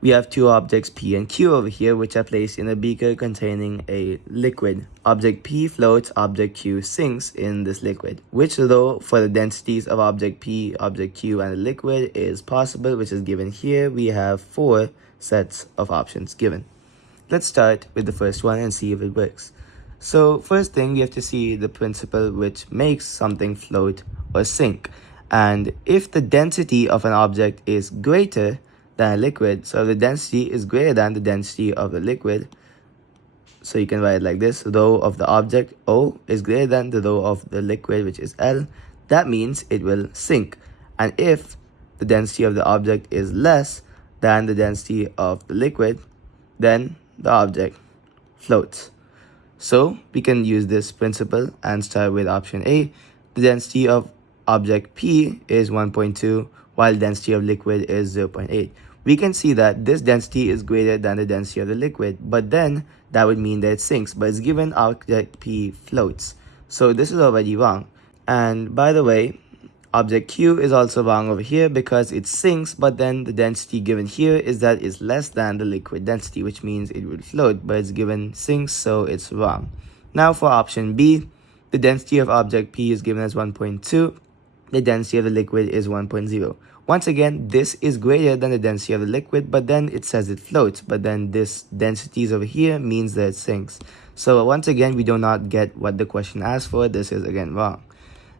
We have two objects P and Q over here, which are placed in a beaker containing a liquid. Object P floats, object Q sinks in this liquid. Which row for the densities of object P, object Q, and the liquid is possible, which is given here. We have 4 sets of options given. Let's start with the first one and see if it works. So first thing, we have to see the principle which makes something float or sink. And if the density of an object is greater than a liquid, so the density is greater than the density of the liquid, so you can write it like this: rho of the object O is greater than the rho of the liquid, which is L. That means it will sink. And if the density of the object is less than the density of the liquid, then the object floats. So we can use this principle and start with option A. The density of object P is 1.2, while density of liquid is 0.8. We can see that this density is greater than the density of the liquid, but then that would mean that it sinks, but it's given object P floats. So this is already wrong. And by the way, object Q is also wrong over here because it sinks, but then the density given here is that it's less than the liquid density, which means it would float, but it's given sinks, so it's wrong. Now for option B, the density of object P is given as 1.2. The density of the liquid is 1.0. Once again, this is greater than the density of the liquid, but then it says it floats, but then this densities over here means that it sinks. So once again, we do not get what the question asked for. This is again wrong.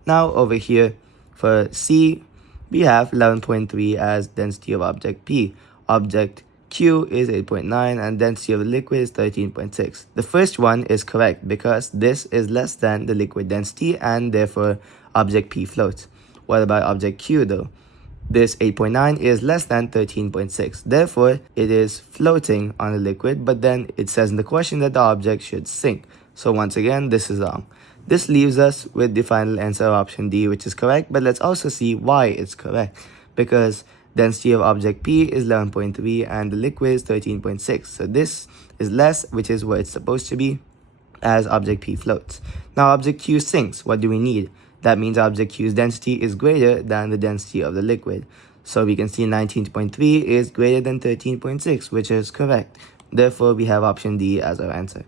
Now over here for C, we have 11.3 as density of object P. Object Q is 8.9 and density of the liquid is 13.6. The first one is correct because this is less than the liquid density and therefore object P floats. What about object Q though? This 8.9 is less than 13.6. Therefore, it is floating on the liquid, but then it says in the question that the object should sink. So once again, this is wrong. This leaves us with the final answer of option D, which is correct, but let's also see why it's correct. Because density of object P is 11.3 and the liquid is 13.6. So this is less, which is what it's supposed to be, as object P floats. Now object Q sinks. What do we need? That means object Q's density is greater than the density of the liquid. So we can see 19.3 is greater than 13.6, which is correct. Therefore, we have option D as our answer.